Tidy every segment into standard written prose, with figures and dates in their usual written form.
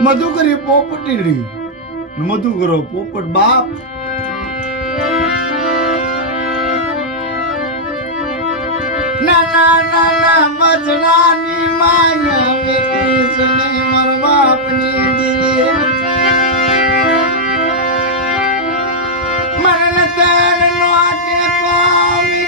મધુકરી પોપટીડી મધુકરો પોપટ બાપ નાના નાના બજડાની માયા વેકી સને માર બાપની દીવી મરણ તર નો આટે પામી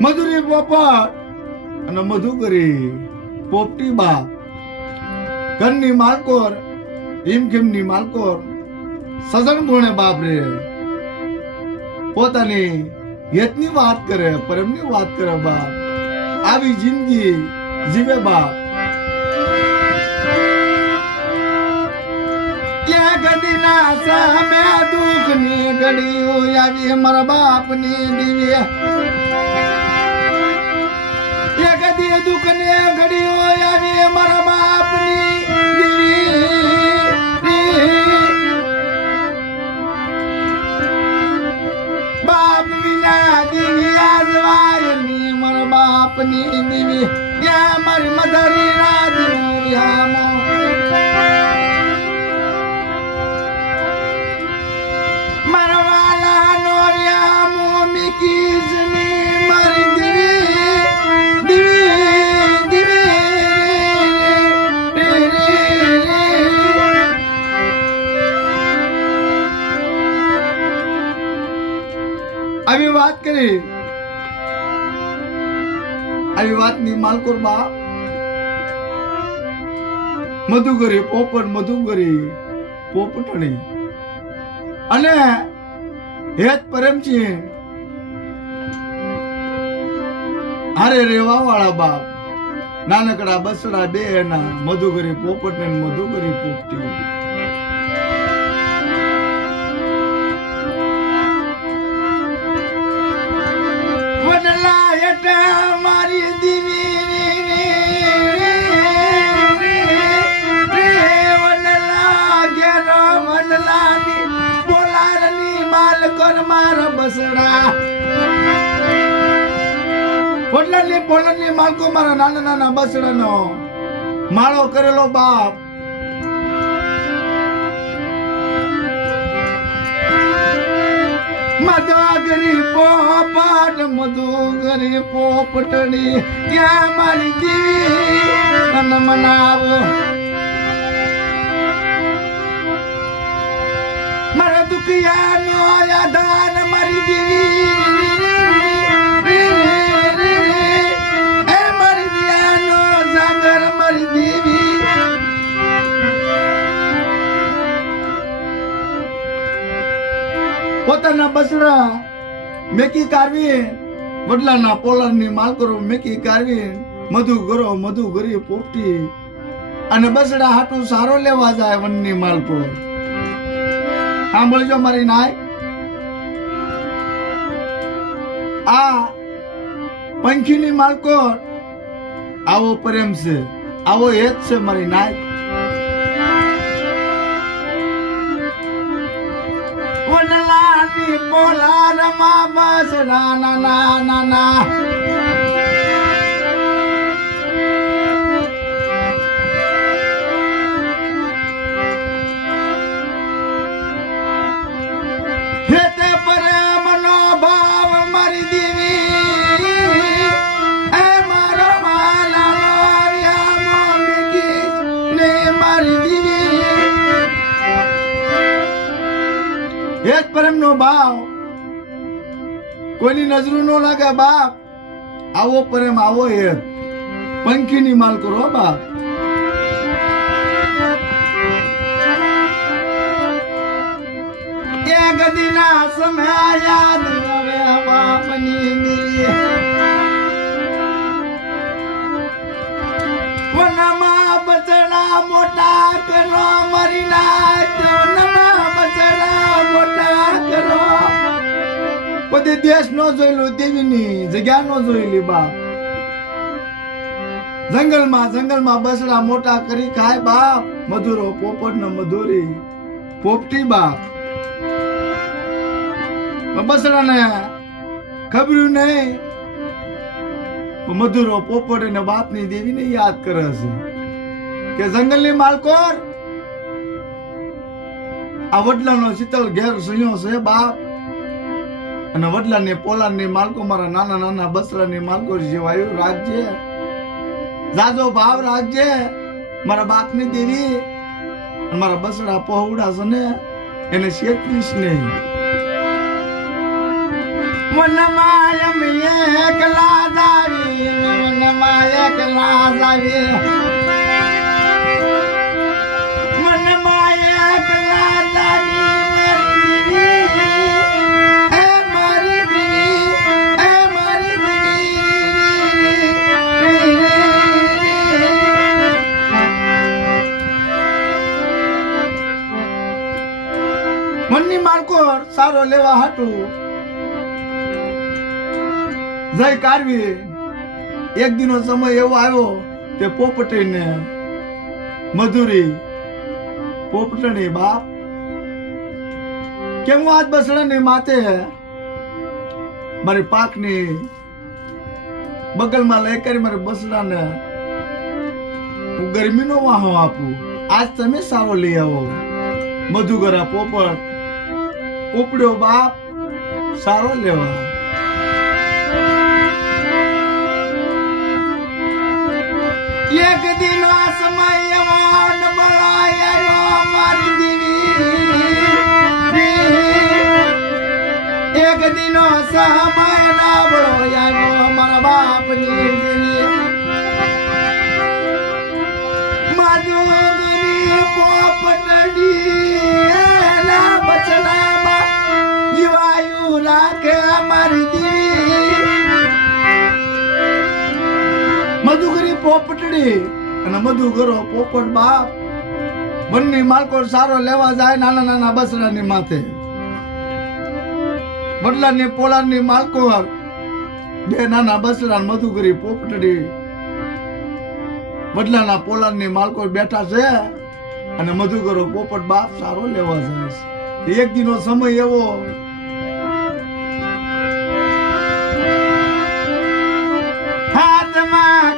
મધુરી પોપટ અને મધુકરી પોપટી બાપ ઘરની માલકોર હિમખેમની માલકોર સજન ગુણે બાપ રે પોતાની હેતની વાત કરે પ્રેમની વાત કરે બાપ આવી જિંદગી જીવે બાપ ક્યાં કદી ના સામે દુઃખની ઘડીઓ આવી મારા બાપની દીવી કદી દુઃખ ને ઘડીઓ આવી મારા બાપની બાપ વિના દીવી આજવાયની મારા બાપની દીવી ત્યાં મારી મધરી રાજનો વ્યામો મારા વાલાનો વ્યામો મીકીજની મારી આવી વાત કરી આવી વાતની માલકોર બાપ મધુકરી પોપટ મધુકરી પોપટણી અને હેત પ્રેમજી હારે રેવા વાળા બાપ નાનકડા બસડા બે એના મધુકરી પોપટ ને મધુકરી પોપટી મારી દીવી બોલારની માલકોર મારા બસડા પોલરની માલકો મારા નાના નાના બસડાનો માળો કરેલો બાપ મધુકરી પોપટ મધુકરી પોપટડી ત્યાં મારી દીવી તન મનાવો મારા દુખિયાનો આધાર મારી દીવી એ મારી દિયાનો સાગર મારી દીવી પોતાના બસડા મેકી કારવી વડલાના પોલરની માલકરો મેકી કારવી મધુકરી પોપટી અને બસડા હાટું સારો લેવા જાય વનની માલકો સાંભળજો મારી નાય આ પંખીની માલકો આવો પ્રેમ છે આવો હેત છે મારી નાય વડલાની પોલારમાં બસડા નાના નાના હેતે પ્રેમનો ભાવ મારી દીવી એ મારો વાલાનો વ્યામો મીકી ને મારી દીવી હેત પ્રેમનો ભાવ કોઈની નજરો નો લાગે બાપ આવો પ્રેમ આવો હેત પંખીની માલ કરો બાપ ગદીના સમય યાદ આવે બાપની દીવી વનમાં બચડા મોટા કરો મારી નાચ વનમાં બચડા મોટા કરો બધી દેશ નો જોયેલું દેવીની જગ્યા નો જોયેલી બાપ જંગલમાં બસડા મોટા કરી ખાય બાપ મધુરો પોપટ ને મધુરી પોપટી બાપ બસડાને ખબર્યું નહીં. મધુરો પોપટ અને બાપની દેવીને યાદ કરે છે કે જંગલની માલકોર આ વડલાનો શીતળ ઘેર સયો છે બાપ, અને વડલાની પોલાદની માલકો મારા નાના નાના બસડાની માલકો જેવાયું રાખજે, જાજો ભાવ રાખજે મારા બાપની દેવી. અને મારા બસડા પહોવડા છે ને એને છેતરીશ નહીં. મનમાં એકલા જાવી, મનમાં એકલા જાવી, મનમાં એકલા જાવી મારી દેવી, એ મારી દેવી. મનની માલકો સારો લેવા હાટું જય કારવી. એક દિનો સમય એવો આવ્યો તે પોપટીને મધુરી પોપટણી બાપ કે હું આજ બસડાની માથે મારી પાકની બગલમાં લઈ કરી મારી બસડાને હું ગરમીનો વાહો આપું, આજ તમે સારો લઈ આવો. મધુગરા પોપટ ઉપડ્યો બાપ સારો લેવા. એક દિનો સમય એવો નબળાયો મારી દેવી, એક દિનો સમય નબળાયો મારા બાપની દેવી. મધુગરી પોપટડી એના બચડામાં જીવાયું રાખે મારી દેવી. મધુગરી પોપટડી અને મધુગરો પોપટ બાપ બંને માલકો સારો લેવા જાય નાના નાના બસડાની માથે. વડલાની પોલાદની માલકો બે નાના બસડા મધુગરી પોપટડી વડલાના પોલાદની માલકો બેઠા છે અને મધુગરો પોપટ બાપ સારો લેવા જાય છે. એક દિનો સમય એવો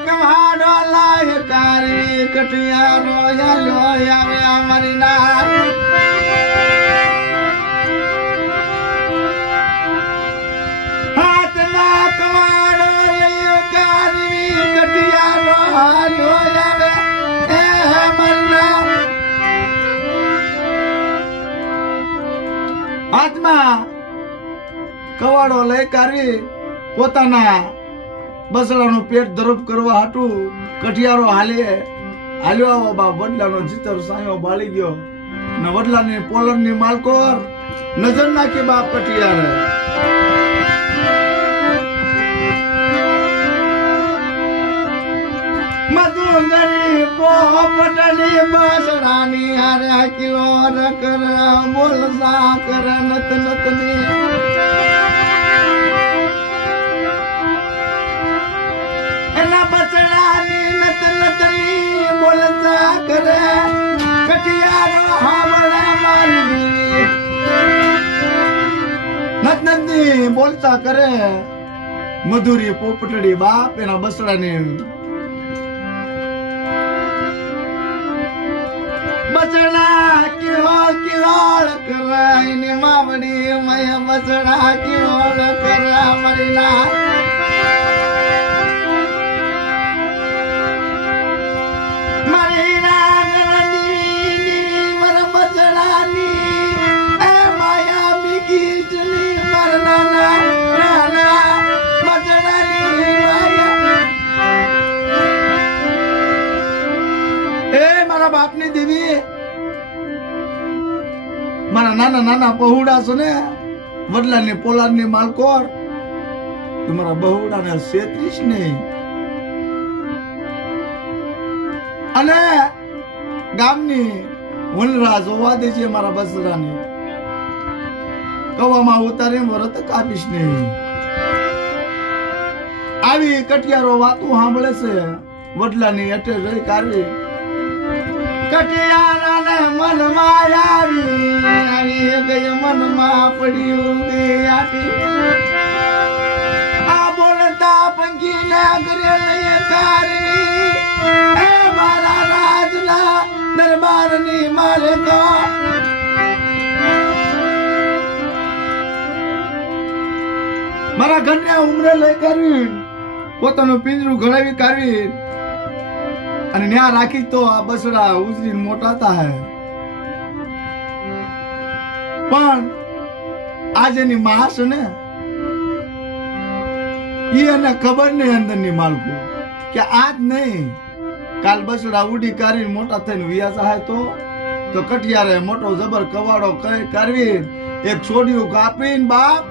કવાડો લાય કારી કટિયાનો યાલ્યો આવે અમારી ના. હાથમાં કવાડો લઈ કારી કટિયાનો હાલ્યો આવે એ અમારી ના. હાથમાં કવાડો લઈ કારી પોતાના બસડાનું પેટ ધરપ કરવા હાટું કઠિયારો હાલ્યો આવો બા. વડલાનો ચિત્તર સાયો બાળી ગયો ને વડલાની પોલનની માલકોર નજર નાખી બાપ કઠિયારે. મધુગરી પોપટલી બસડાની હારે કિલો રકર બોલસા કર નત નતની. બસડાની નત નતની બોલતા કરે કટિયારો હાવળે મારી દેવી. નત નતની બોલતા કરે મધુરી પોપટડી બાપ એના બસડાની. બસડા કિલોળ કિલોળ કરે એની માવડી મય બસડા કિલોળ કરે મારી ના. બાપની દેવી મારા નાના નાના બહુડા છો ને વડલાની પોલાદની માલકોર તમારા બહુડાને છેતરીશ નહીં. અને ગામની વનરાજ હોવા દે છે મારા બસડાને કવામાં ઉતારી વરત કાપીશ નહીં. આવી કટિયારો વાતું સાંભળે છે વડલાની અટે રહી કાઢી કટિયારાને મનમાં આવી આવી ગઈ મનમાં પડ્યું કે આટી આ બોલતા પંખી ના ઘરે લઈએ કારણી એ મારા રાજના દરબારની માલિક મારા ઘરને ઉમરે લઈ કરવી પોતાનું પિંજરું ઘડાવી કાઢવી અને ન્યા રાખી તો આ બસડા ઉજરી મોટા થાય પણ આજ એની માં છે ને એને ખબર નહીં અંદરની માલકો કે આજ નહીં કાલ બસડા ઉડી કાઢીને મોટા થઈને વિયા સહાય તો કટિયારે મોટો જબર કવાડો કરવી એક છોડ્યું કાપીને બાપ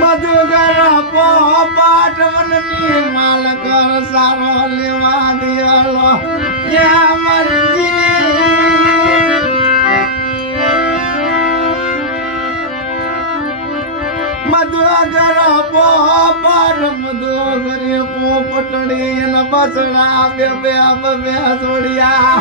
મધુગર પોપાટ વનની માલકર સારો લેવા દિયાલો યા મરજી મધુગર પોપાટ મધુગર પોપટડી ન બસડા બે બે બે છોડિયા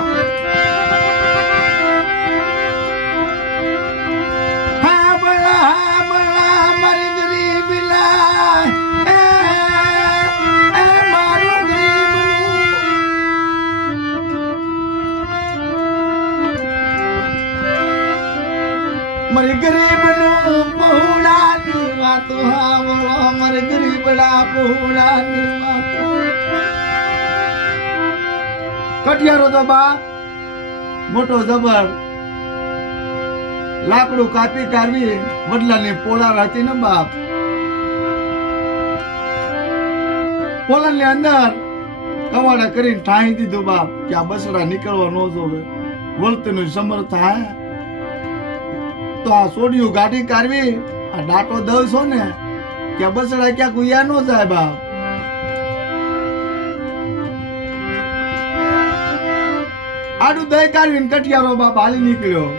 મારી ગરીબ નું પહોળાની વાતો હાવળો મારી ગરીબડા પહોળાની વાતો કટિયારો તો બા મોટો જબર લાકડું કાપી કાઢવી વડલાની પોલાર હતી ને બાપ પોલાર ની અંદર કવાડા કરીને ઠાઈ દીધું બાપ કે આ બસડા નીકળવા ન જોવે વળતનું સમર્થ થાય તો આ સોડિયું ગાડી કાઢવી આ ડાટો દવસો ને કે બસડા ક્યાંક ઉયા ન જાય બાપ આડું દહીં કાઢવીને કટિયારો બાપ હાલી નીકળ્યો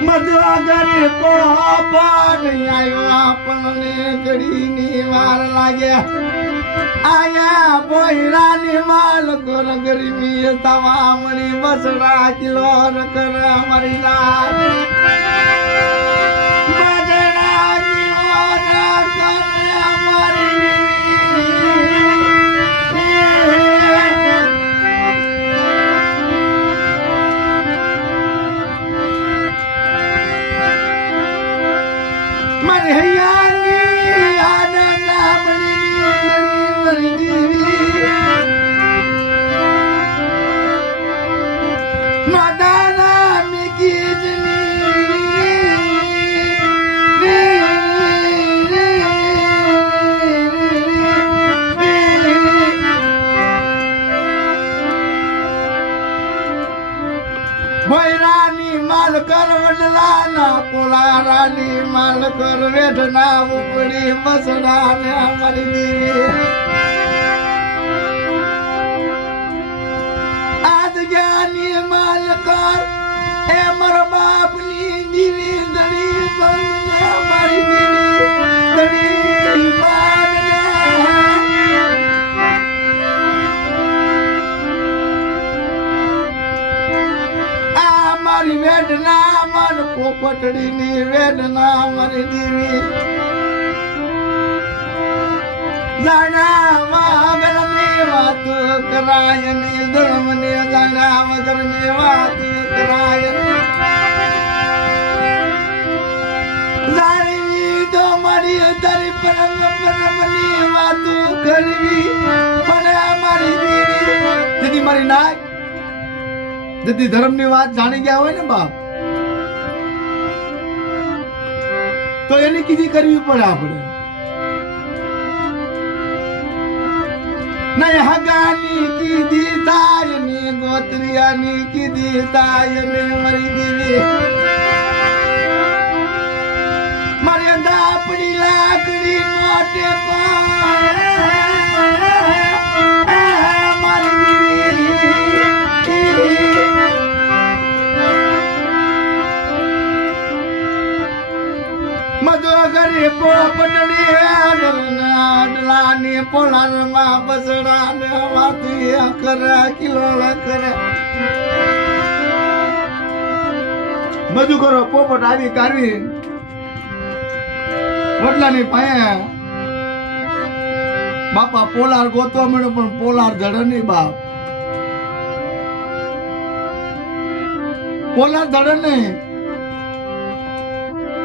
મધુગરે પોપાટ આયો આપણને ઘડીની વાર લાગ્યા આયા પોઈરાની માલકો ગરમી તવા મળી બસડા કિલો કર મારી લાલ બસડા કિલો કર મારી મારી હૈયાની આનંદા મળી દેવી નાદાના મિકી ભૈરાની માલ કર વડલાના પોલારાની માલ કર વેઠના ઉપડી બસડા ને અમારી દેવી આજ જ્ઞાની માલ કર એ મારા બાપની દીવી દડી બંધ અમારી દેવી દડી બંધ મારી વેદના મન પોપટડી ની વેદના મારી દેવી જાણા વગર ની વાત કરાય ની ધર્મ ને જાણા વગર ની વાત કરાય જાણી તો મારી તારી પરમ ની વાત કરવી પણ મારી દેવી મારી નાક જતી ધર્મ ની વાત જાણી ગયા હોય ને બાપ તો એની કીધી કરવી પડે આપણે નહીં હગાની કીધી થાય ને ગોત્રિયાની કીધી થાય ને મરી દેવી મારી દાપડી લાકડી નોટે મધુ કરી પોપટડી આડલાની પોલારમાં બસડા ને વાતી કરે કિલોળ કરે મધુ કરો પોપટ આવી કાઢવી વડલાની પાયા બાપા પોલાર ગોતવા મળ્યો પણ પોલાર ધડે નહીં બાપ પોલાર ધડે નહીં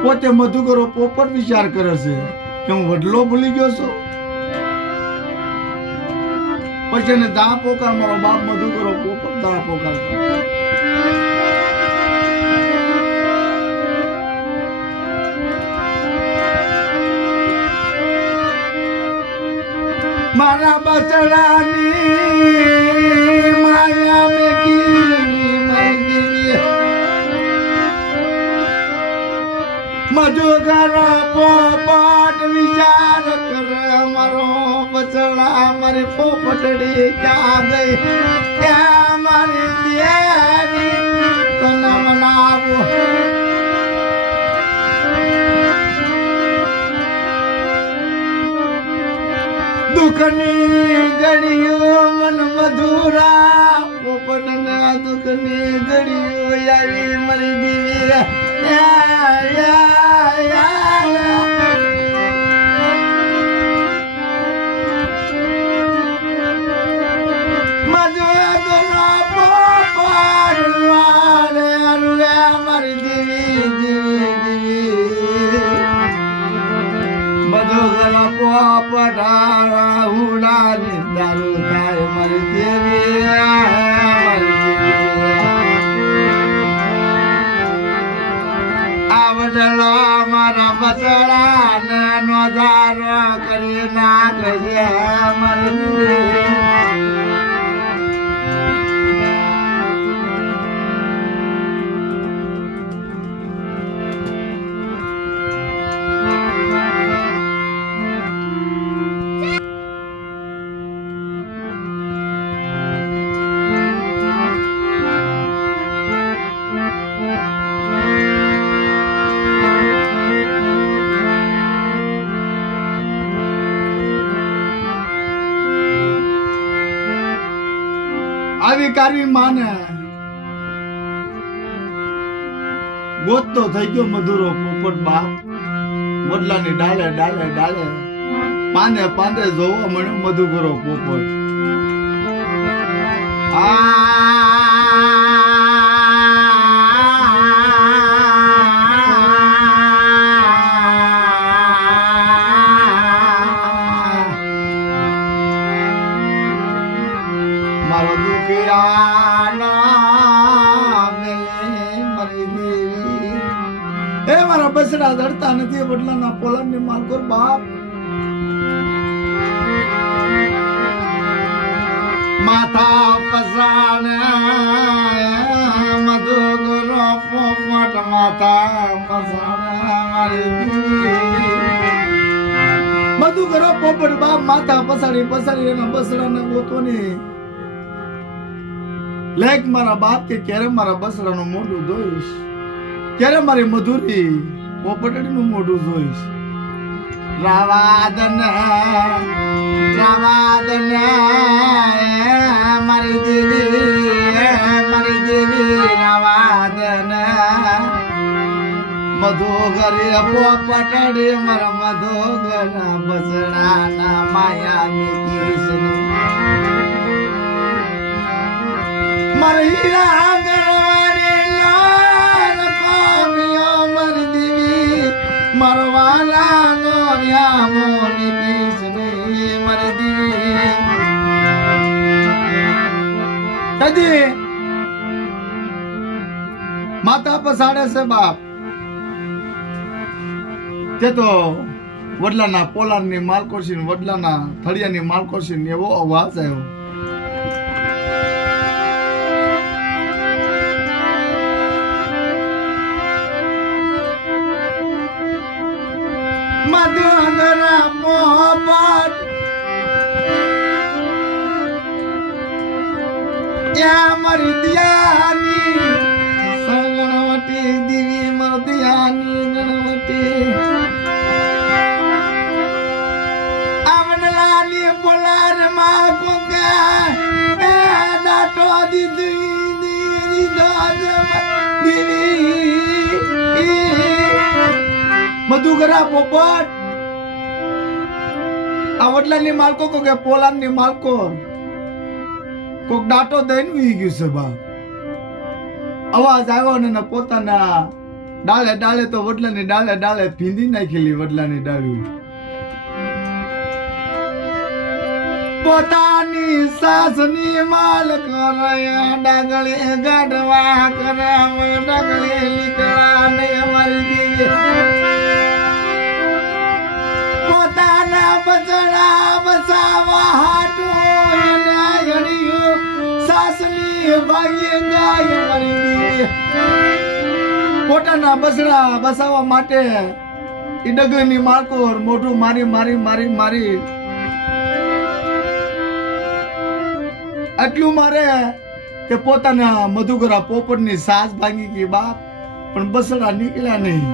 પોતે મધુ કરો પોપટ વિચાર કરે છે કે હું વડલો ભૂલી ગયો છું પછી એને દા પોકાર મારો બાપ મધુ કરો પોપટ દા પોકાર મારા બચડાની માયા મેકી મધુ કરો પોપટ વિચાર કરે મારો બચડા મારી પોપટડી ક્યાં ગઈ ક્યાં મારી દેવી તને મનાવો દુઃખની ઘડીઓ મન મધુરા પોપટ ને દુઃખની ઘડીઓ આવી મરી દીવી મારી દીવી બધો ગલા પોપટાળા ઉડાની દારૂ થાય મારી દેવી આવડલો મારા બસડા ને નોધારો કરી નાખજે મારી આવી કારવી માને ગોતતો થઈ ગયો મધુરો પોપટ બાપ વડલાની ડાલે ડાલે ડાલે પાંદે પાંદે જોવા મળ્યો મધુકરો પોપટ મારો દુખિયાના મેલે મરી દેવી એ મારા બસડા ધડતા નથી વડલાના પોલાની માલકોર બાપ માથા પસાને મધુ ગુરો પોપટ માથા પસાને મારી મધુ ગુરો પોપટ બાપ માથા પસાડી પસાડી એના બસડાને ગોતોની લેક મારા બાપ કે ક્યારે મારા બસડાનું મોઢું જોઈશ ક્યારે મારી મધુરી પોપટડીનું મોઢું જોઈશ રાવાદન મારી દેવી રાવાદન મધુ ઘરે પોપટડી મારા મધુ ઘરના બસડાના માયા કૃષ્ણ મારી હીરા ગરવાની લાલ પામ્યો મરી દેવી મારો વાલાનો યામો નીકળી મરી દેવી કદી માતા પસાડે છે બાપ તે તો વડલાના પોલારની માલકોશી વડલાના થળિયાની માલકોશી એવો અવાજ આવ્યો મધુરા પોપટ ત્યાં મરી દિયાની ગણવટી દીવી મરદિયાની ગણવટી મધુકરા પોપટ આ વડલાની માલકો કો કે પોલાદની માલકો કોક ડાટો દઈને વી ગયું છે બા અવાજ આવ્યો ને પોતાના ડાળે ડાળે તો વડલાની ડાળે ડાળે ભીંધી નાખેલી વડલાની ડાળ્યું પોતાની સાસની માલ કરે ડાગળે ગાઢવા કરે ડાગળે નીકળા ને અમારી પોતાના બચડા બસાવા હાટો સાસની ભાગ્ય ગાય મરી પોતાના બસડા બસાવવા માટે એ ડગરની માલકોર મોઢું મારી મારી મારી મારી આટલું મારે કે પોતાના મધુકરા પોપટની સાસ ભાંગી ગઈ બાપ પણ બસડા નીકળ્યા નહીં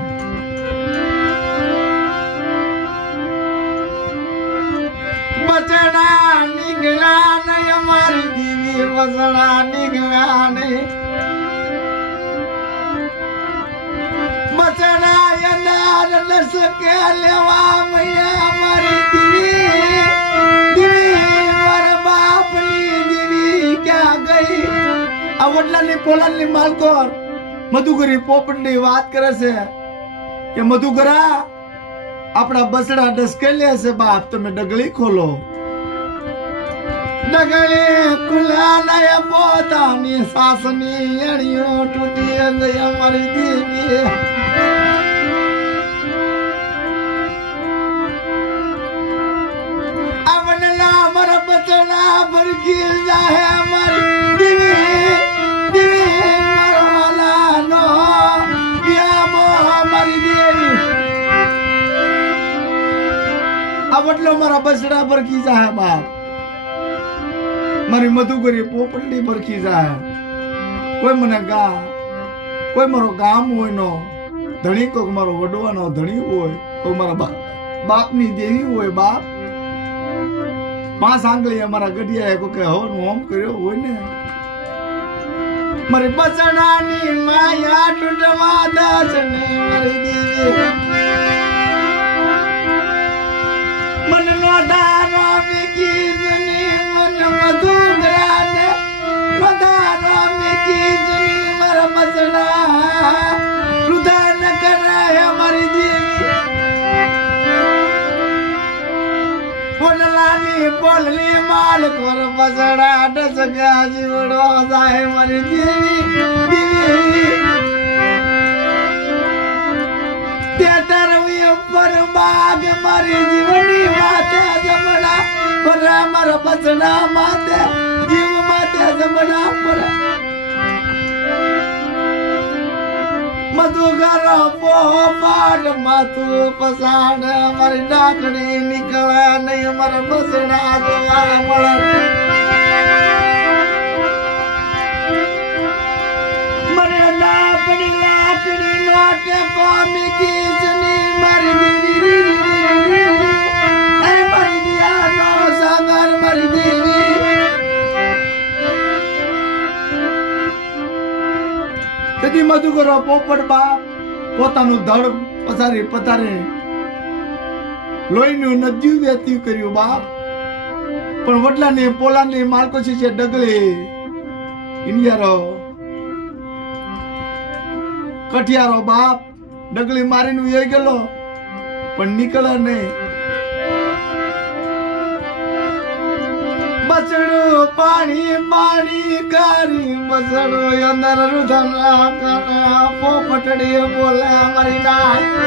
બસડા નીકળ્યા નહીં અમારી દીવી બસડા નીકળ્યા નહીં બસડા અનાર લસકે લેવા મૈયા અમારી દીવી દીવી મારા બાપની દીવી ક્યાં ગઈ આ વડલાની પોલાદની માલકોર મધુકરી પોપટની વાત કરે છે કે મધુકરા આપણા બસડા ડસકેલે છે બાપ તમે ડગલી ખોલો ડગલી ખુલ્લા નય પોતાની સાસની એણીઓ તૂટી ગઈ અમારી દીવી મારા બચડા ભરકી જાહે અમારી દીવી દીવી મારા વાલા નો યામો અમારી દેવી આ વડલો મારા બચડા ભરકી જાહે બાપ મારી મધુકરી પોપટની ભરકી જાહે કોઈ મને કોઈ મારો ગામ હોય નો ધણી કોક મારો વડવાનો ધણી હોય કોઈ મારા બાપની દેવી હોય બાપ પાંચ આંગળી અમારા ગઢિયાએ કોકે હવન હોમ કર્યો હોય ને મારી બસડાની માયા ટૂટવા દાસની મારી દીવી મન નો દારો મેકી જની મન મધુકરાને મધારો મેકી જની મારા બસડા રુદા ન કરાય મારી દેવી પોલલાની પોલની માલ કોર બસડા ડસકા જીવડો જાય મારી દેવી દેવી તે તરવી ઉપર બાગ મારી જીવની માથે જમણા પર મારા બસડા માથે જીવ માથે જમણા પર મધુકરો પોપટ માથું પસાડ મારી ડાકડી નીકળે નહીં મારા બસડા જોવા મળે મને લાપડી લાકડી નોટે પામી કીચની મારી દીવી મારી દિયાનો સાગર મારી દેવી તેથી મધુકરો પોપટ બા પોતાનું ધડ પસારી પતારે લોહીનું નદીયું વહેતી કર્યું બાપ પણ વડલાની પોલાદની માલકો છે ડગલે ઇન્ડિયારો કઠિયારો બાપ ડગલી મારીને વહી ગયેલો પણ નીકળે નહીં બસડું પાણી પાણી કરી બસડું અંદર રુધના કરે પોપટડી બોલે મારી નાય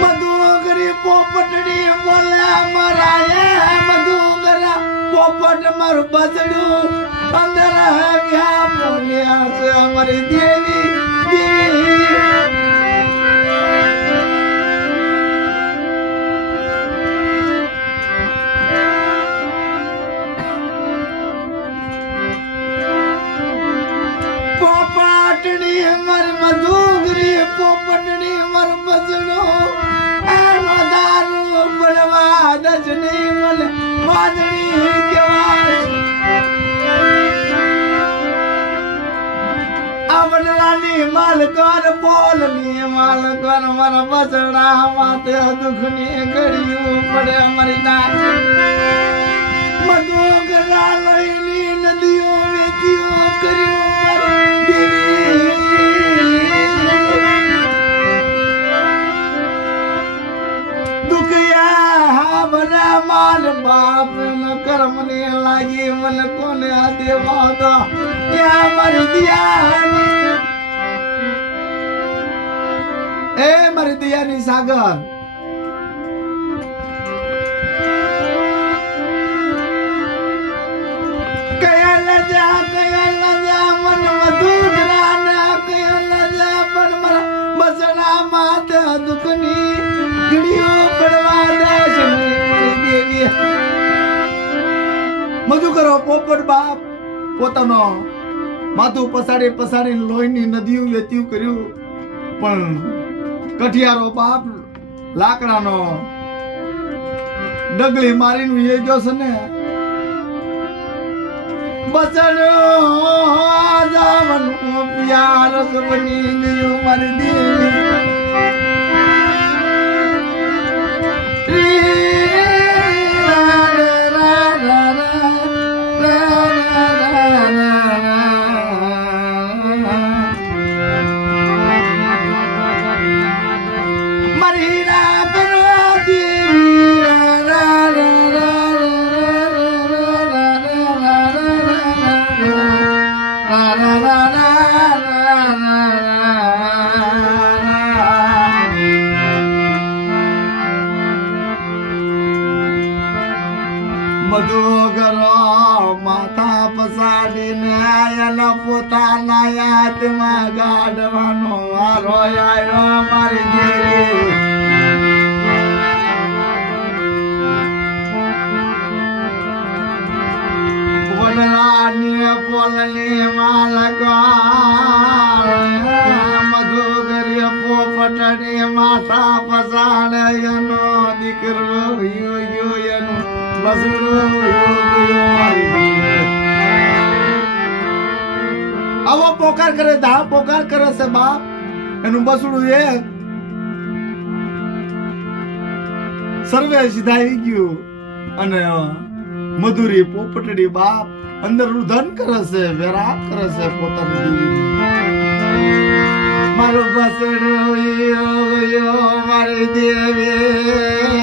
મધુકરી પોપટડી બોલે મરાય મધુકરા પોપટ મારું બસડું અંદર આવ્યા બોલ્યા છે મારી દેવી દેવી મર મધુકરી પોપટની મર બસડો એનો દારૂ બળવા દજની મલ વાદળી કેવાય આ વડલાની પણ મારા બસડા માથે દુઃખની ઘડીઓ પડે મારી ના મધુ ગલા લઈની નદીઓ વેચીઓ કર્યો મારી દેવી દુખિયા બના માર બાપ ન કર્મ ને લાગી મને કોને દેવા દો યા મારી દિયાની એ મારી દિયાની સાગર કયા લજા મન મધુરા ના કયા લજા પણ મારા બસણા માથે દુઃખની ઘડીઓ પડવા દેશ મારી દેવી મધુ કરો પોપટ બાપ પોતાનો માથું પસાડી લોહીની નદીઓ વેચ્યું કર્યું પણ કઠિયારો બાપ લાકડાનો ડગલી મારીને એ જો છે ને બસડો જાવન પ્યાર બની ગયો મારી દેવી મધુ કરો માથા પસાડીને આયલા પોતાના યાદમાં ગાડવાનો વારો આવ્યો મારી દેવી પોલની માલકા મધુ કરી પોપટની માથા પસાડે એનો દીકરો એનું આવો પોકાર કરે ધા પોકાર કરે છે બાપ એનું બસડું એક સર્વે સીધા આવી ગયું અને મધુરી પોપટડી બાપ અંદર રુધન કરે છે વેરાત કરે છે પોતાની મારું બસડું ગયો મારી દેવી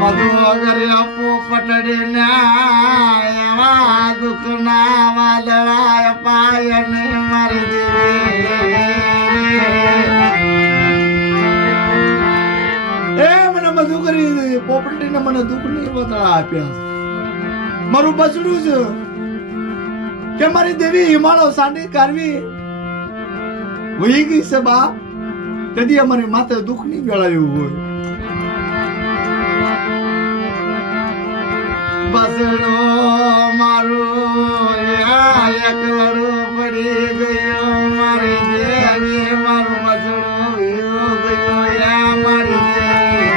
મધુ અગર પોપટડી ના દુઃખ ના વાદળા પાય ને મારી દેવી એ મને મધુ કરી પોપટડી ને મને દુઃખ ની વાદળા આપ્યા મારું બસડું છે કે મારી દેવી હિમાળો સાંડી કારવી વહી ગઈ છે બા તેથી અમારી માથે દુઃખ ની વેળાયું હોય બસડો મારો એકલડો પડી ગયો મારી દેવી મારો બસડો ગયો મારી દેવી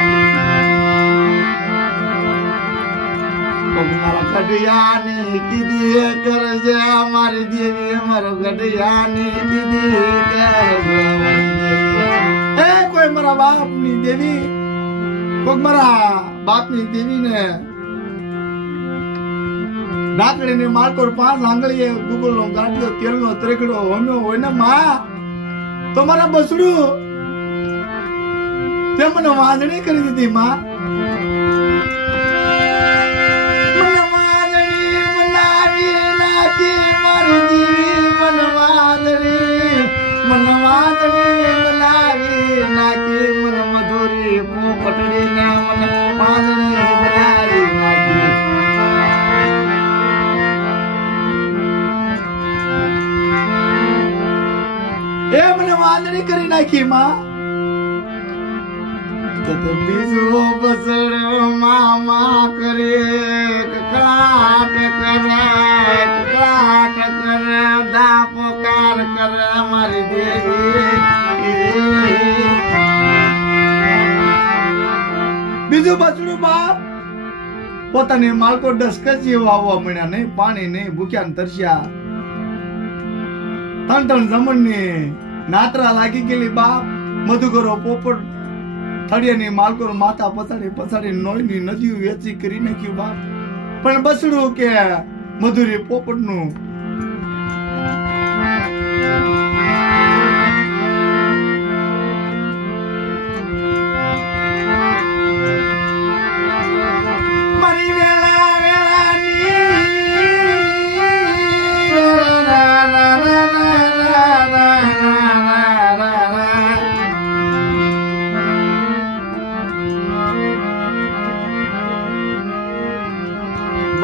મારા ગઢિયાની કીધી કરજે મારી દેવી મારો ગઢિયાની કીધી કરજે કોઈ મારા બાપની દેવી કોઈ મારા બાપની દેવી ને ડાકડી ને મારકોર 5 આંગળીએ ગુગળનો ગાંઠિયો તેલનો ત્રેકડો હોમ્યો હોય ને માં તો મારા બસડું તે મને વાંદણી કરી દીધી માં મને વાંદણી બનાવી નાખી મારી જીવી મને વાંદણી બનાવી નાખી મને મધુરી પોપટડી ને મને વાંદણી બનાવી નાખી એ મને વાંદણી કરી નાખી માં બીજો બસડો મામા કરે કકડાટ કરે દા પોકાર કરે મારી દેવી બીજું બચડું બાપ પોતાની માલકો ડસકચી વાવવા મળ્યા, નહીં પાણી નહીં, ભૂખ્યા ને તરસ્યા, ત્રણ જમણ ની નાતરા લાગી ગયેલી બાપ. મધુકરો પોપટ થળિયાની માલકો માથા પછાડી નોયની નદીઓ વેચી કરી નાખ્યું બાપ. પણ બસડું કે મધુરી પોપટ નું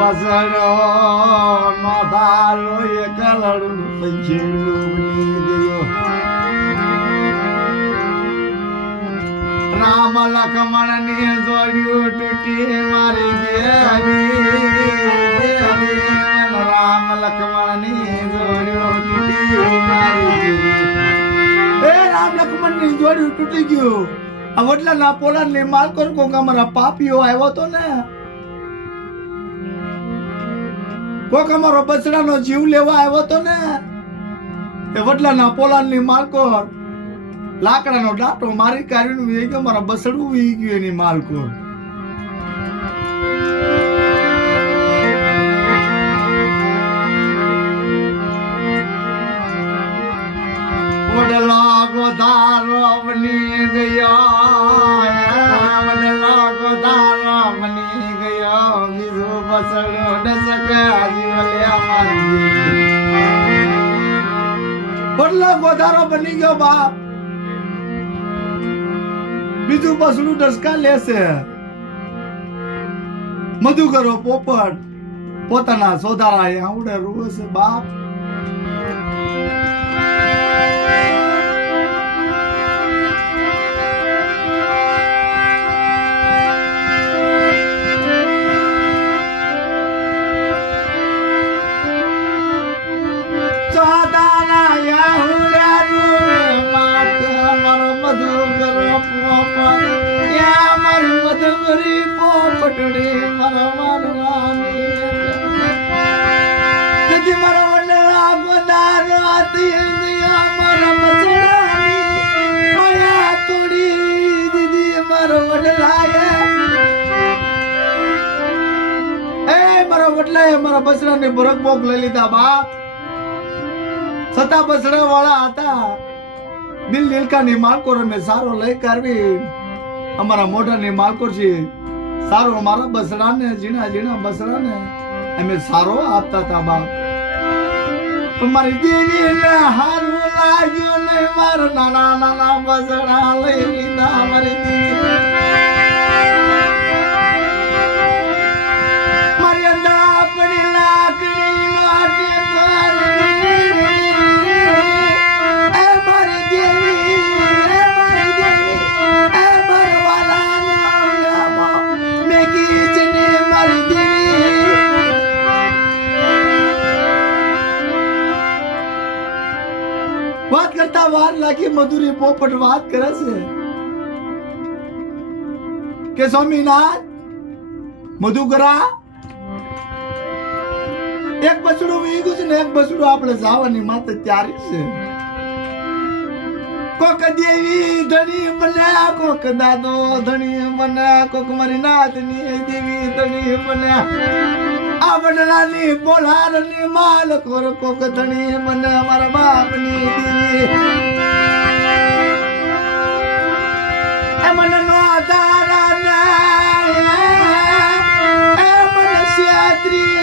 બસડો નો ધારો એ કલડું પંખીડું બની ગયો. રામ લખમણ ની જોડ્યું તૂટી મારી દેવી. રામ લખમણ ની જોડ્યું તૂટી મારી દેવી. એ રામ લખમણ ની જોડ્યું તૂટી ગયું. આ વડલા ના પોલા ની માલકો કોક અમારા પાપીઓ આવ્યો તો ને, કોક અમારો બચડાનો જીવ લેવા આવ્યો તો ને, એ વડલાના પોલાની માલકો લાકડાનો ડાટો મારી કાઢીને વી ગયો, મારા બસડું વી ગયું એની માલકો. વડલા ગોધારો બની ગયો, વડલા ગોધારો બની ગયો, બીજું બસડું વડલા ગોધારો બની ગયો બાપ. બીજું બસડું ડસકા લેશે. મધુકરો પોપટ પોતાના સોધારા આવડે રૂવે છે બાપ. મારા બસડા ને બરક બોક લઈ લીધા બાપ. છતાં બસડા વાળા હતા. દિલ દિલકાની માલકો ને સારો લઈ કાઢવી અમારા મોઢાની માલકો છે. સારો અમારા બસડા ને ઝીણા ઝીણા બસડા ને અમે સારો આપતા હતા બાપ. મારી દેવી ને હારું લાગ્યું નહીં, મારા નાના નાના બસડા લઈ લીધા મારી દેવી. મારી અંદા પડી લાકડી લાટી વાત કરતા વાર લાગી. મધુરી પોપટ વાત કરે છે કે સ્વામીનાથ મધુકરા એક બસડું વીગું છે ને એક બસડું આપણે જવાની માથે તૈયારી છે. કોક દેવી ધણી બન્યા, કોક દાદો ધણી બન્યા, કોક મારી નાથની દેવી ધણી બન્યા. આ વડલાની બોલારની માલ કોર કોક ધણી બન્યા મારા બાપની દેવી. એ મને નો તારા એ મને ક્ષેત્રી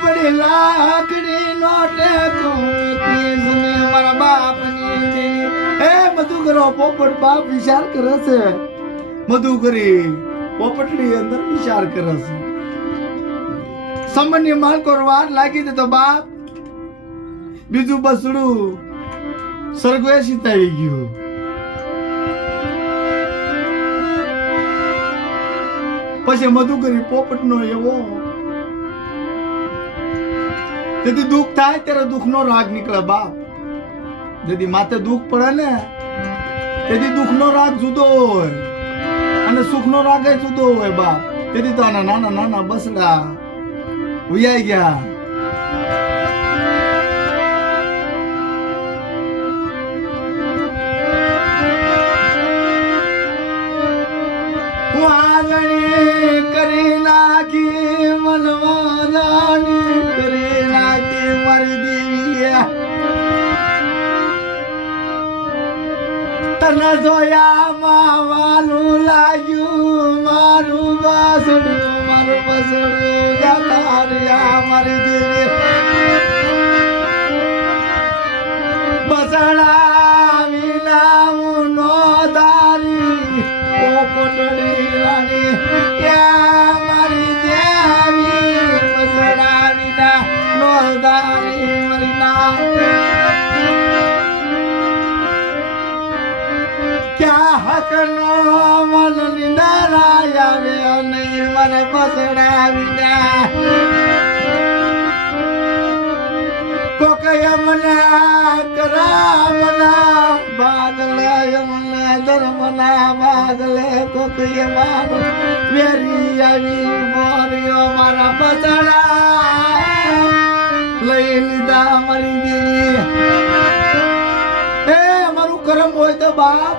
પડી લાકડી નો ટેકો મારા બાપની દેવી. એ મધુકરો પોપટ બાપ વિચાર કરે છે. મધુકરી પોપટની અંદર વિચાર કરે છે. સામાન્ય માલકો વાર લાગી દે તો બાપ બીજું બસડું સ્વર્ગે સીતાઈ ગયું. પછી મધુકરી પોપટ નો એવો તેથી દુઃખ થાય ત્યારે દુઃખનો રાગ નીકળે બાપ. જેથી માથે દુઃખ પડે ને તેથી દુઃખનો રાગ જુદો હોય અને સુખનો રાગ જુદો હોય બાપ. તેથી તો આના નાના નાના બસડા ઉયાઈ ગયા. વાગણી કરી નાખી મનવાદાની કરી નાખી મારી દેવીએ. તને જોયા માવાનું લાગ્યું મારું બસડું જાતા રહ્યા મારી દેવી. બસડા વિના હું નો દારી પોપટડી રાણી ક્યાં મારી દેવી. બસડા વિના નો દારી મારી ના ક્યાં હકનો મન નિંદરાય આવે નહીં મને બસડા વિના. કોક યમના કરામના બાગલે યમના ધર્મના બાગલે કોક યમાનો વેરી આવી મોર્યો મારા બસડા લઈ લીધા મારી દેવી. એ અમારું કરમ હોય તો બાપ,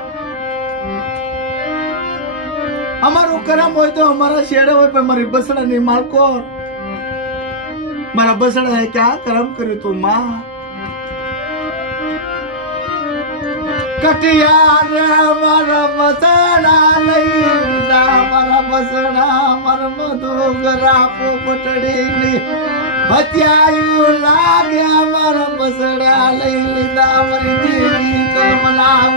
અમારું કરમ હોય તો અમારા શેડે હોય, પણ મારી બસડાની માલકો મારા બસડા ક્યાં કરમ કર્યું તું માં. કટિયાર મારા બસડા લઈ લીધા મારા બસડા મારા મધુ ગરા પોપટડી હત્યાયું લાગ્યા મારા બસડા લઈ લીધા મારી દેવી. તમલાવ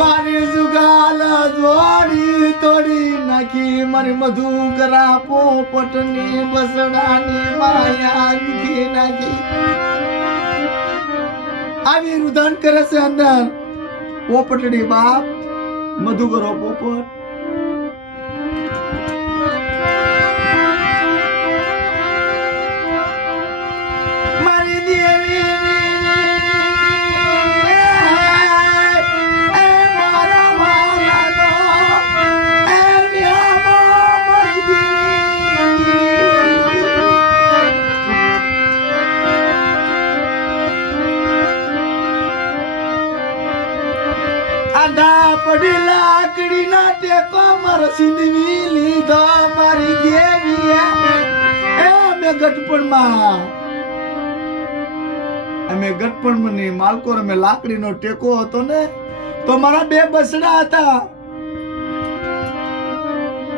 મારી જુગાલ જોડી તોડી નાખી મારી મધુકરા પોપટની બસડાની માયા નીકળી નાખી. આવી રુદન કરે છે અંદર પોપટડી બાપ મધુકરો પોપટ. મારી દેવી પડી લાકડી ના ટેકો મારો સિંધવી લીધો મારી દેવી. અમે ગટપણમાં ની માલકો અમે લાકડીનો ટેકો હતો ને તો મારા બે બસડા હતા.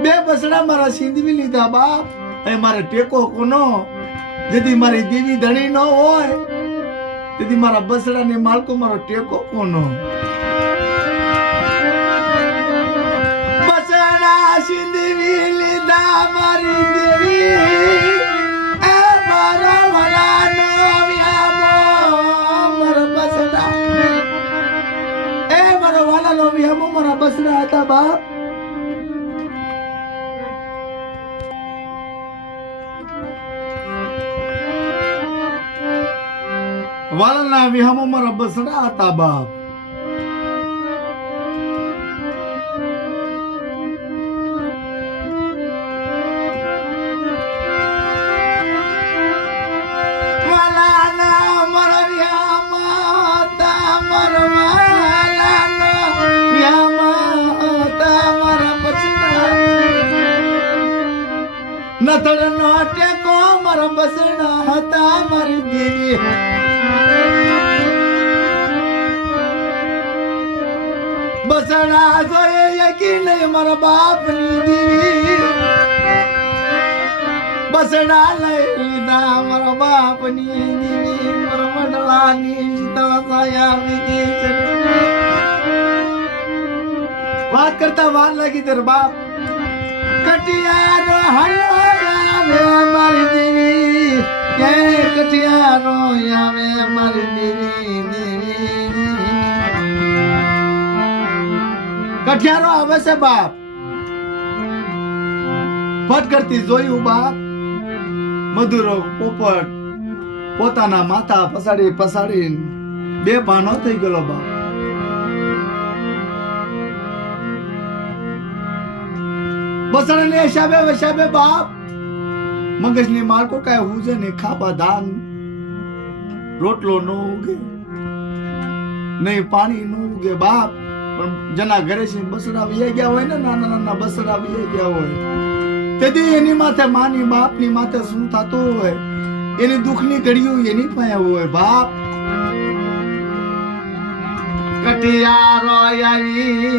બે બસડા મારા સિંધવી લીધા બાપ. એ મારે ટેકો કોનો જેથી મારી દેવી ધણી ન હોય તેથી મારા બસડા ની માલકો મારો ટેકો કોનો. સિંધવી લીધા મારી દેવી. એ મારા વાલાનો વ્યામો મારા બસડા. એ મારા વાલાનો વ્યામો મારા બસડા હતા બાપ. વાલાના વ્યામો મારા બસડા હતા બાપ. નથડનો ટેકો મારા બસડા હતા મારી દેવી. બસડા જોયે યકીન મારા બાપની દેવી. બસડા લઈ લીધા મારા બાપની દેવી. મારા મંડળાની સીતા વાત કરતા વાર લાગી તાર બાપ. કટિયારો હલો મારી દેવી. કે કટિયારો આવે મારી દેવી. કઠિયારો આવે છે બાપ. ભટકતી જોયું બાપ મધુરો પોપટ પોતાના માથા પસાડી પસાડીને બે પાનો થઈ ગયો બાપ. બસડાને હિસાબે વસાબે બાપ મગજની માલકો કાય હુજે ને ખાબા ધાન રોટલો નો ઉગે નહીં પાણી નો ઉગે બાપ. પણ જેના ઘરે છે બસડા વી ગયા હોય ને નાના નાના બસડા વી ગયા હોય તેથી એની માથે માની બાપની માથે શું થતું હોય એની દુઃખની ઘડીઓ એની પાસે હોય બાપ. કટિયારો આવી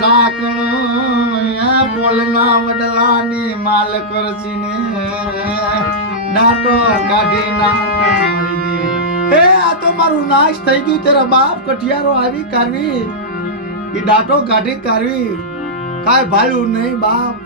ઢાકણું બોલના વડલાની માલ કરસીને ડાટો કાઢી નાખી. એ આ તો મારું નાશ થઈ ગયું તેરા બાપ. કઠિયારો આવી કાઢવી એ ડાટો કાઢી કાઢવી કાંઈ ભાળ્યું નહીં બાપ.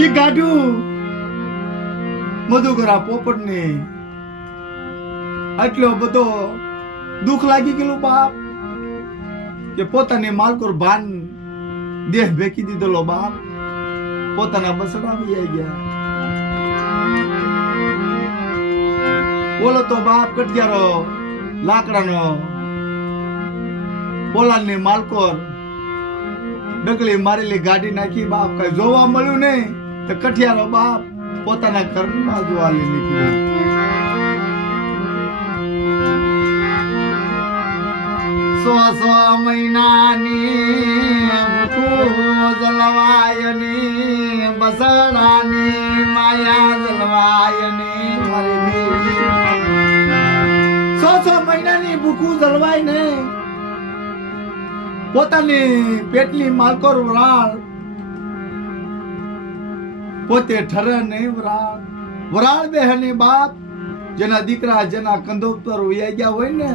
ઈ ગાડ્યું મધુકરા પોપટ ને આટલો બધો દુઃખ લાગી ગયેલું બાપ કે પોતાની માલકોર ભાન દેહ ભેકી દીધેલો બાપ. પોતાના બસડા આવી ગયા. બોલો તો બાપ કટિયારો લાકડાનો પોલાલની માલકોર ડગલી મારેલી ગાડી નાખી બાપ. કઈ જોવા મળ્યું નહીં તો કઠિયારો બાપ પોતાના ઘરની બાજુ આલી નીકળ્યો. સો મહિનાની જલવાયની બસડાની માયા જલવાયની મારી દેવી. સો મહિનાની ભૂખું જલવાય ને પોતાની પેટની માલકોર વરાળ પોતે ઠરે નહીં વરાળ. વરાળ બેહની બાપ જેના દીકરા જેના કંધો પર ઉયા ગયા હોય ને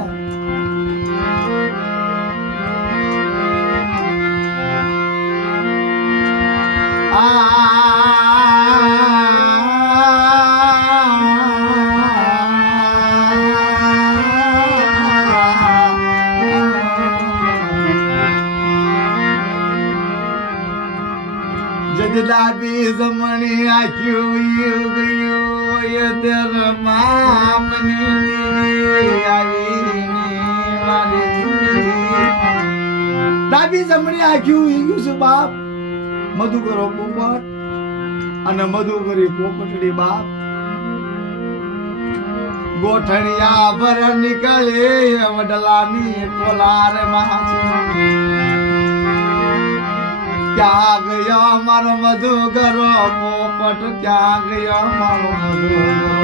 ડાબી જમણી આખ્યું ગયું તેર ડાબી જમણી આખ્યું ગયું છે બાપ. મધુકરો પોપટ અને મધુકરી પોપટડી બાપ. ગોઠણિયા ભર નીકળે વડલાની કોલાર માં. ક્યાં ગયો મારો મધુકરો પોપટ, ક્યાં ગયો મારો મધુકરો.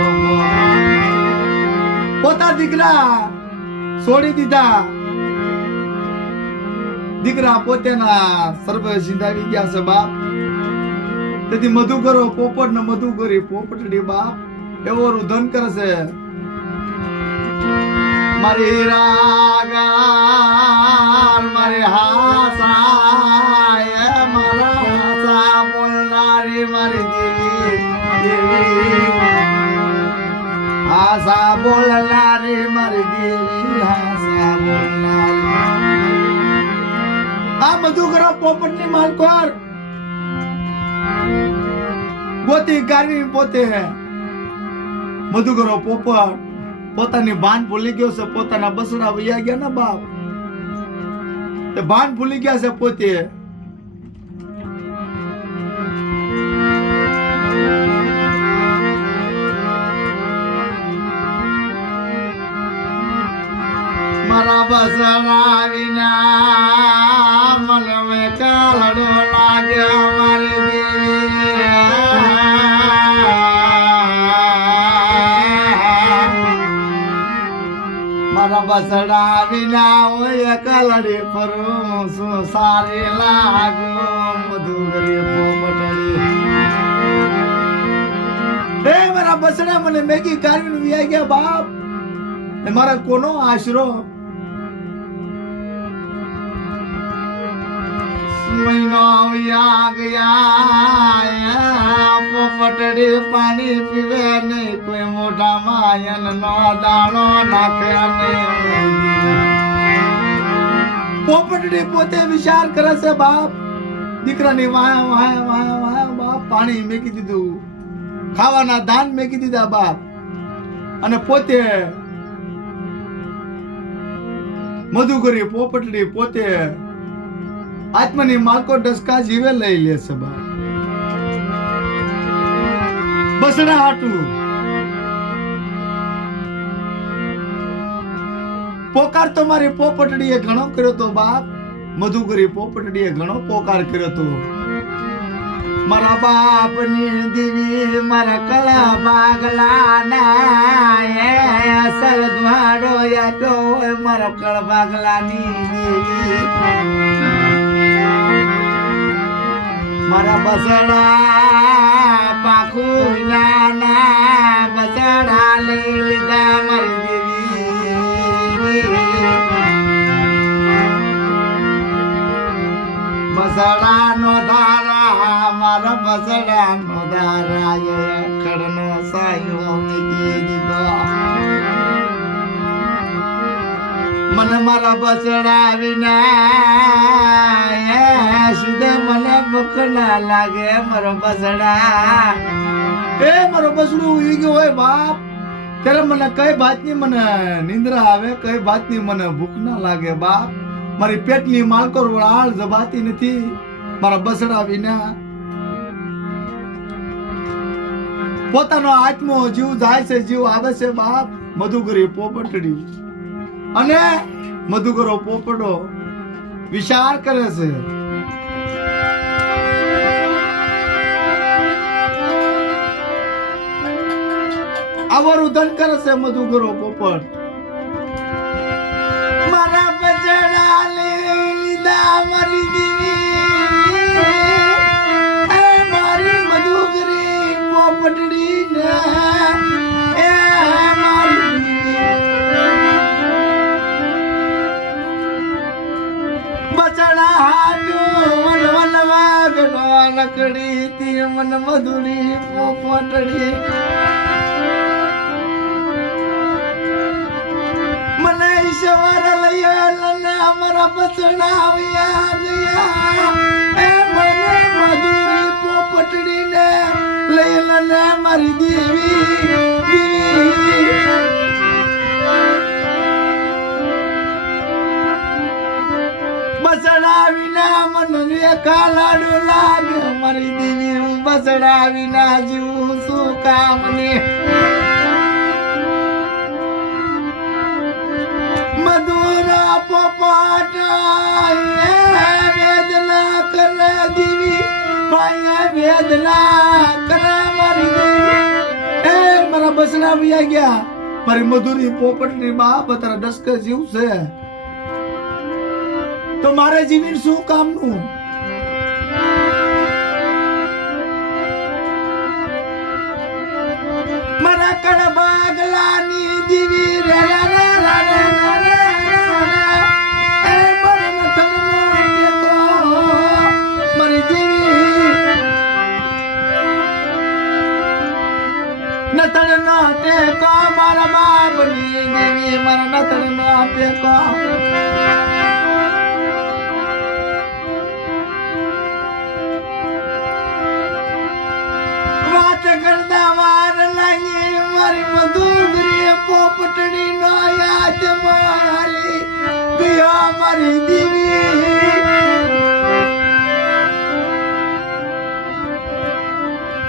પોતા દીકરા છોડી દીધા. દીકરા પોતાના સર્વે સિંધાવી ગયા છે બાપ. તેથી મધુકરો પોપટ ને મધુકરી પોપટડી બાપ એવો રુદન કરે છે. મારી રાગા મારી હાસાય મારા હાસા બોલનારી મારી દેવી હાસા બોલનારી મારી દેવી હાસા બોલનારી. આ મધુકરો પોપટની માલકોર ગોતી ગારવી પોતે મધુકરો પોપટ પોતાની ભાન ભૂલી ગયો છે. પોતાના બસડા વૈયા ગયા ને બાપ તે ભાન ભૂલી ગયા છે પોતે. મારા બસડા વિના મન મેં કાલડો લાગ્યો મારી દેવી. મારા બસડા વિના હોય કલડી ફરું શું સારી લાગુ મધુકરી પોપટડી. મારા બસડા મને મેગી કાઢીને વ્યાઈ ગયા બાપ. મારા કોનો આશરો મહિનો આવ્યા ગયા પોપટડી પાણી પીવે નહીં કોઈ મોઢામાં એનો દાણો નાખે નહીં. પોપટડી પોતે વિચાર કરે છે બાપ દીકરાની વાહ બાપ પાણી મેકી દીધું, ખાવાના ધાન મેકી દીધા બાપ, અને પોતે મધુકરી પોપટડી પોતે આત્માની માલકો ડસકા જીવે લઈ લે છે બાપ. બસડા હાટું પોકાર તો મારી પોપટડીએ ઘણો કર્યો તો બાપ, મધુકરી પોપટડીએ ઘણો પોકાર કર્યો તો. મારા બાપની દેવી મારા કળા ભાગલા ના અસલ દ્વાડો યાદો હોય મારો કળ ભાગલાની દેવી. મારા બસડા પાખું નાના બસડા લઈ લીધા મારી દેવી. બસડા નો ધારા મારા બસડા નો ધારા ખડનો સાયો મૂકી દીધો. મને મારા બસડા વિના સીધે મને ભૂખ ના લાગે. મારો બસડા મારો બસડું ઉઈ ગયો હોય બાપ ત્યારે મને કઈ વાતની મને નિંદ્રા આવે, કઈ વાતની મને ભૂખ ના લાગે બાપ. મારી પેટની માલકો વળાળ જબાતી નથી મારા બસડા વિના. પોતાનો આત્મો જીવ જાય છે, જીવ આવે છે બાપ. મધુકરી પોપટડી અને મધુકરો પોપટો વિચાર કરે છે. આવો રુદન કરે છે મધુકરો પોપટ. મારા બચડા લીધા મારી દેવી મારી મધુકરી પોપટડી ને બચડા હાટું વન વાગનો નકડી તી મન મધુરી પોપટડી. મને ઈશ્વર લઈ અમારા બચડા આવ્યા ગયા મને મધુરી પોપટડી ને લઈ લને મારી દેવી. બસડા વિના મને કાલાડો લાગે મારી દેવી. બસડા વિના જીવ શું કામ ને. મધુરા પોપટ વેદના કરે દેવી ભાઈ વેદના કરે મારી દેવી. મારા બસડા ભૈયા ગયા મારી મધુરી પોપટની બાપ તારા ડસકે જીવ છે તો મારે જીવીને શું કામનું. મારા કડ બાગલાની દીવી રે નતળ નો ટેકો મારા બાપની દેવી મારા નતળ નો ટેકો. વાત કરતા વાર લાગી મારી મધુકરી પોપટડી નો યાદ મારી ગયો મારી દેવી.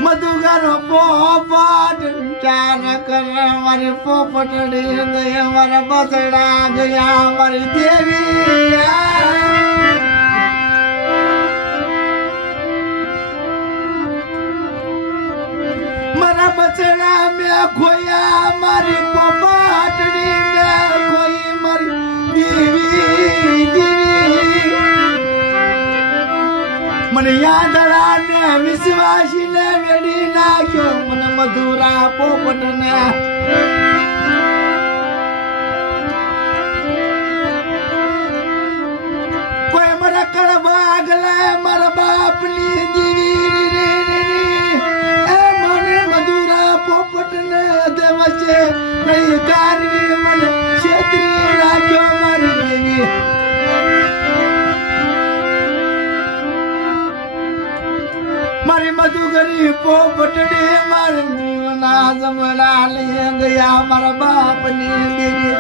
મધુકરો પોપટ વિચાર કરે મારી પોપટડી ગયા મારા બસડા ગયા મારી દેવી. મારા બસડા મેં ખોયા મારી પોપટડી મેં ખોઈ મારી દેવી દેવી. મને યાદ ને વિશ્વાસી ને વેડી નાખ્યો મને મધુરા પોપટ ને. કોઈ મને કડવા ગલે છે નહીં કારવી મને છેતરી રાખ્યો મારી દેવી મારી મધુગરી પોપટડી મારી જીવના જમણા લઈ ગયા મારા બાપની દેવી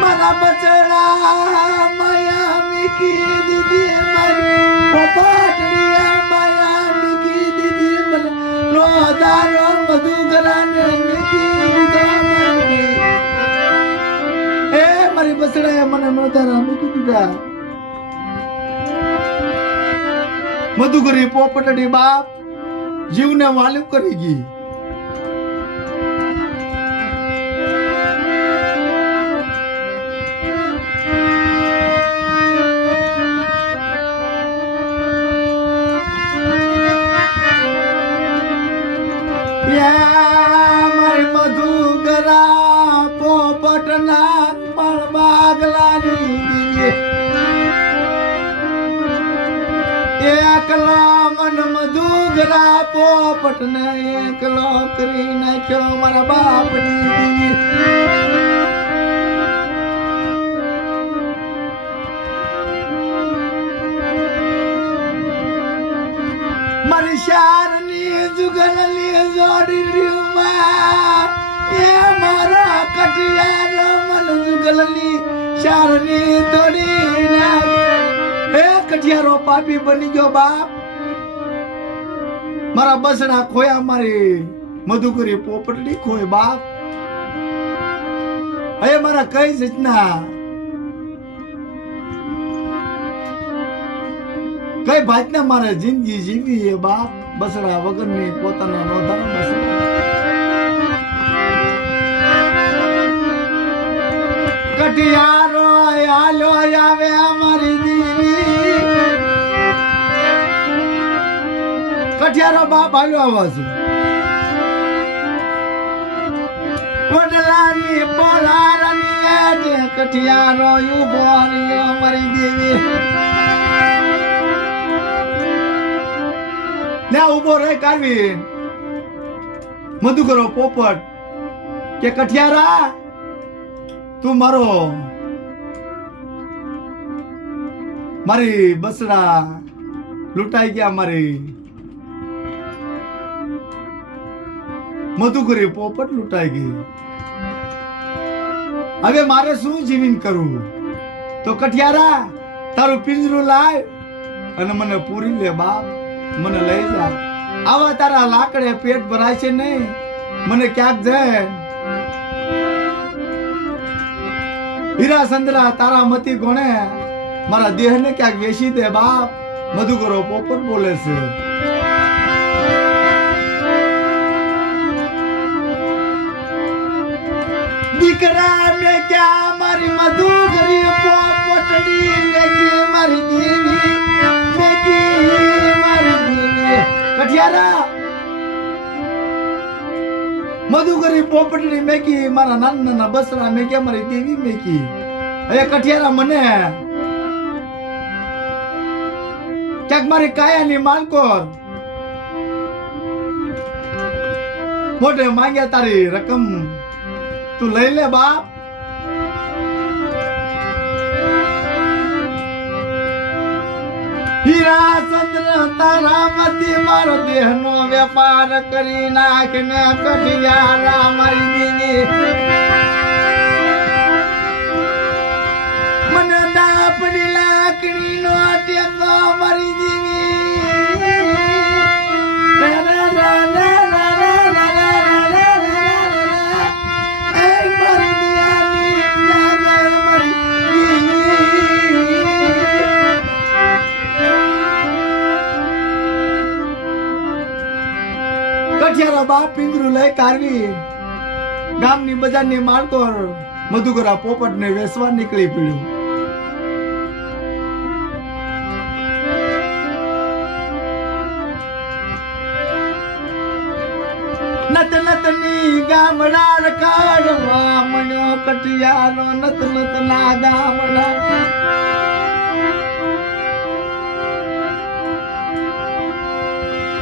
મારા બચડા માયા મીકી દીધી મારી પોપટડી માયા મીકી દીધી મને રોદારો મધુગરાને મીકી દીધો મારી એ મારી બચડા મને રોદારા મીકી દીધા મધુગરી પોપટડી બાપ જીવને વાલું કરી ગઈ મારી મધુગરા પોપટના પણ બાગલાની દીએ એકલો મન મધુગરા પોપટ ને એકલો કરી નાખ્યો મારા બાપની મારી શારની જુગલની જોડી રહ્યું એ મારા કટિયાનો મન જુગલની શારની તોડી નાખ એ કટિયારો પાપી બની ગયો બાપ મારા બસડા ખોયા મારી મધુકરી પોપટડી ખોય બાપ હવે મારા કઈ રીતના કઈ ભાતના મારે જિંદગી જીવી એ બાપ બસડા વગરની પોતાના નોંધારા બસડા કટિયારો આલો આવે અમારી દીવી કટિયારો બાપ આલ્યો આવે છે વડલાની પોલારની એટે કટિયારો ઉભો રહ્યો મારી દેવી ને ઉભો રહે કાઢવી મધુકરો પોપટ કે કઠિયારા તું મારી બસડા લૂંટાઈ ગયા મારી મધુકરી પોપટ લૂંટાઈ ગઈ હવે મારે શું જીવીન કરવું તો કઠિયારા તારું પિંજરું લાય અને મને પૂરી લે બાપ મને લઈ જા આવા તારા લાકડે પેટ ભરાય છે નહીં મને ક્યાંક જાય હીરા સંદરા તારા મતી ગોણે મારા દેહને ક્યાંક વેચી દે બાપ મધુકરો પોપટ બોલે છે દીકરા મે ક્યાં મારી મધુકરી પોપટડી લેકી મારી દેવી લેકી મારી દેવી કઠિયારા મધુકરી પોપટડી મેકી મારા નાના નાના બસરા મેક્યા મારી દેવી મેકી હવે કઠિયારા મને ક્યાંક મારી કાયાની માલકોર મોઢે માંગ્યા તારી રકમ તું લઈ લે બાપ હીરા ચંદ્ર તારા મતી મારો દેહ નો વેપાર કરી નાખને કઠિયારા મારી દીદી મને દાપડી લાકડી નો ટેકો મારી દીદી કઠિયારા બાપ પિંગરું લઈ કારવી ગામની બજારની માળકો મધુકરા પોપટ ને વેસવા નીકળી પડ્યું નત નતની ગામડા કાઢવા મણ્યો કટિયારો નત નત ના ગામડા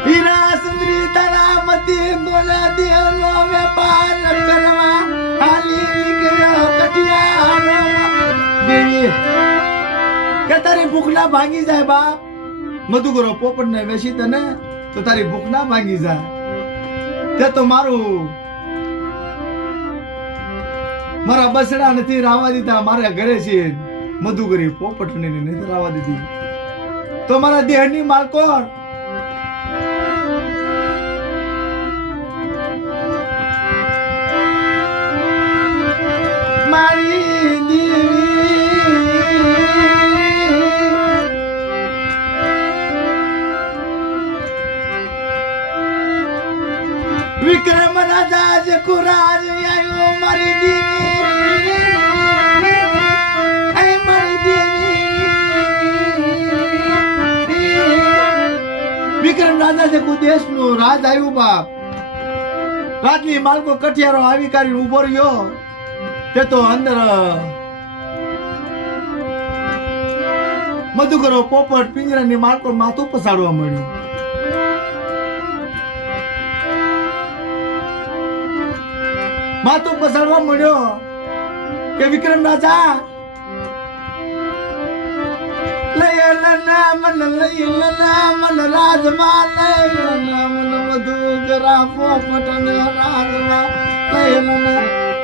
હીરા સુંદરી તારા મતી ગોલા દેવનો વેપાર કરવા ભૂખ ના ભાંગી જાય બાપ. મધુકરો પોપટ ને વેચી તને તો તારી ભૂખ ના ભાંગી જાય. તે તો મારા બસડા નથી રાવા દીધા, મારા ઘરે છે મધુકરી પોપટ ને નથી રાવા દીધી. તો મારા દેહની માલકોર મારી વિક્રમ રાજા જકુરાજ આવ્યો મારી દેવી, મારી દેવી. વિક્રમ રાજા જકુ દેશ નું રાજ આવ્યું બાપ. રાજની માલકો કઠિયારો આવી કરીને ઉભો રહ્યો. તે તો અંદર મધુકરો પોપટ પિંજરાની માલકો માથું પસાડવા મળ્યું. માથું પસાડવા મળ્યો કે વિક્રમ રાજા લઈ મન રાજમાં મન મધુકરા પોપટ રાજમાં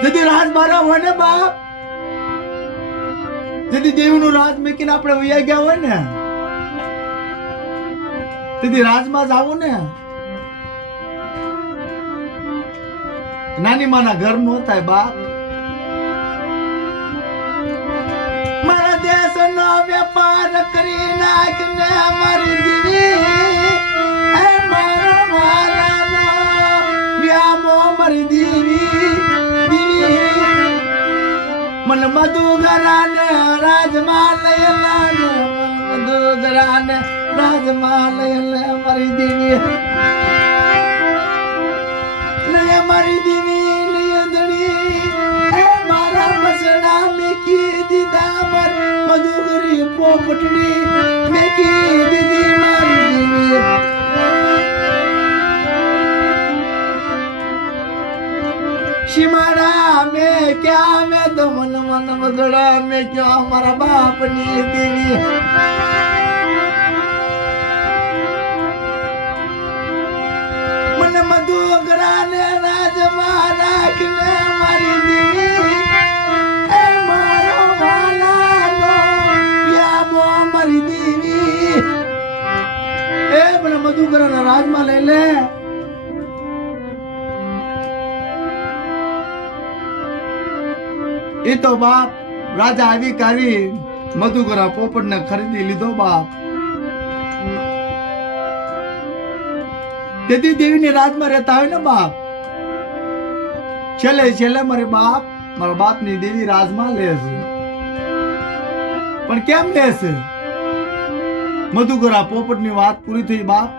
જેથી રાજ મારા હોય ને બાપ, જેથી દેવનું રાજ મેકીને આપણે વૈયા ગયા હોય ને, તેથી રાજમાં જ આવો ને. નાની માના ઘર નો થાય બાપ. મારા દેશ નો વેપાર કરી નાખને મારી દેવી, મારો મારા વ્યામો મારી દેવી. મન મધુગરાને રાજમાં લયેલા, મધુગરાને રાજમાં લયેલા મારી દેવી. લય મારી દેવી લય દડી, મારા બસડા મેકી દીધા મારી મધુગરી પોપટડી મેકી દીધી મારી દેવી. शिमाड़ा में क्या मैं तो मन मन मगड़ा में क्या हमारा बाप ની દેવી. मन मधुगरा ને રાજમાં રાખને મારી દેવી, મારો વાલાનો પ્યામો મારી દેવી. મને મધુગરા ના રાજમાં લઈ લે. એ તો બાપ રાજા આવી કાવી મધુકરા પોપટ ને ખરીદી લીધો બાપ. તેથી દેવી ની રાજમાં રહેતા હોય ને બાપ, છેલ્લે મારા બાપ ની દેવી રાજમાં લે છે. પણ કેમ લે છે? મધુકરા પોપટ ની વાત પૂરી થઈ બાપ,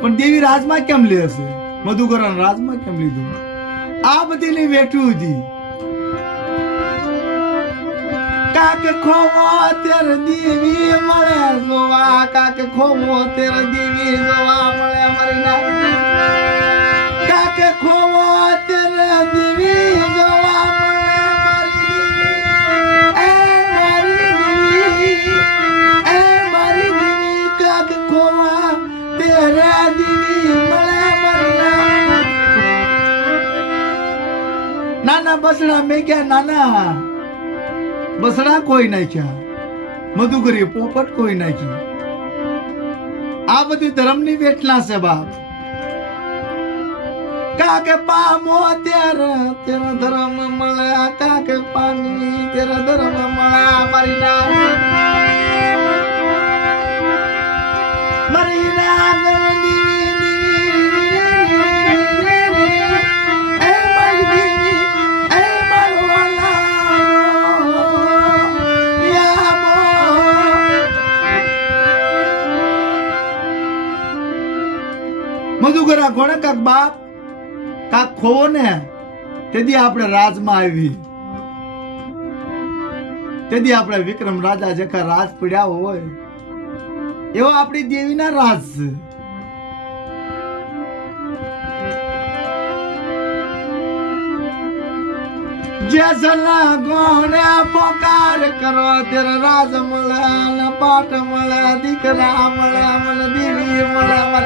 પણ દેવી રાજમાં કેમ લે છે? મધુકરા રાજમાં કેમ લીધું? આ બધી ની વેઠી હતી. કાક ખોવો તેર દેવી મળે જોવા, કાક ખોવો તેર દેવી જોવા મળે મારી ના. કાક ખોવો તેર દેવી જોવા મળે મારી દેવી, મારી દેવી. કાક ખોવા તેર દેવી મળે મારી ના. નાના બસડા મેં ક્યાં નાના બસડા કોઈ નાખ્યા, મધુકરી પોપટ કોઈ નાખી. આ બધી ધર્મની વેઠલા છે બાપ. કાકે પામો તેરા ધર્મ મળે, કાકે પામી તેરા ધર્મ મળે મારી ના. મારી ના મધુકરા કોણે કાક બાપ કાક ખોવો ને તેથી આપણે રાજમાં આવી. તેથી આપણે વિક્રમ રાજા જેખા રાજ પડ્યા હોય એવો આપણી દેવીના રાજ છે. જેસના ગોણે પોકાર કરો ત્યારે રાજ મળે ને પાટ મળે દીકરા મળે મને દેવી મળે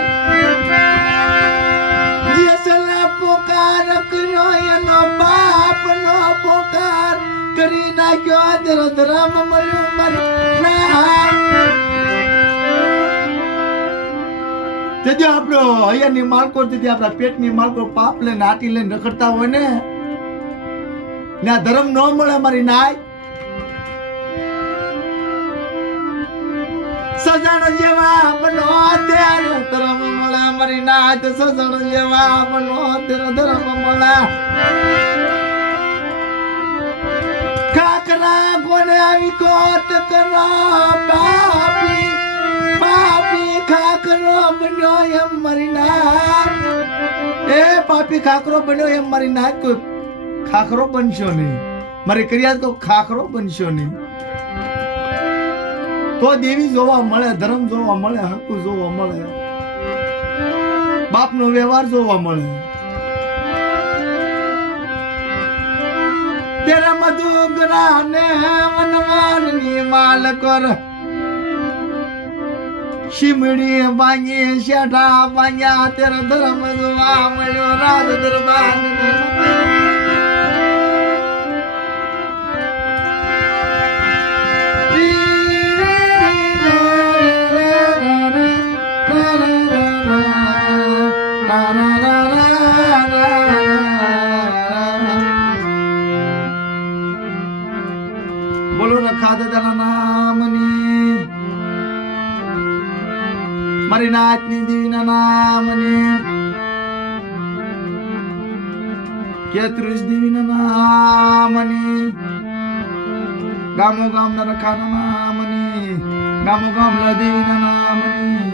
જેસના પોકાર કર્યો એનો બાપ નો પોકાર કરી નાખ્યો ત્યારે ધર્મ મળ્યો મારે તેથી આપણો અહીંયાની માલકો તેથી આપણા પેટની માલકો પાપ લઈને આટી લઈને રખડતા હોય ને આ ધર્મ ન મળે મારી નાય સજણ જેવા બનો ત્યારે ધર્મ મળે મારી નાય તો સજણ જેવા બનો ત્યારે ધર્મ મળે ખાકરા કોને આવી કોટ કરો પાપી પાપી ખાકરો બન્યો એમ મારી નાય એ પાપી ખાકરો બન્યો એમ મારી નાય કોઈ ખાખરો બનશો નહીં મારી કર્યા તો ખાખરો બનશો નહીં તો દેવી જોવા મળે ધર્મ જોવા મળે હકુ જોવા મળે બાપનો વ્યવહાર જોવા મળે તેરા મધુગરા ને વનવાન ની માલ કર શિમડી બાંગી શેઠા બાંગ્યા તેરા ધર્મ જોવા મળ્યો રાજ દરબાર બોલો રખા દાદાના નામની મારી નાચની દેવીના નામની કેત્રુષ દેવીના નામની ગામો ગામના રખાના નામની ગામો ગામના દેવીના નામની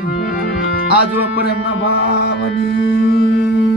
આજો પ્રેમના ભાવની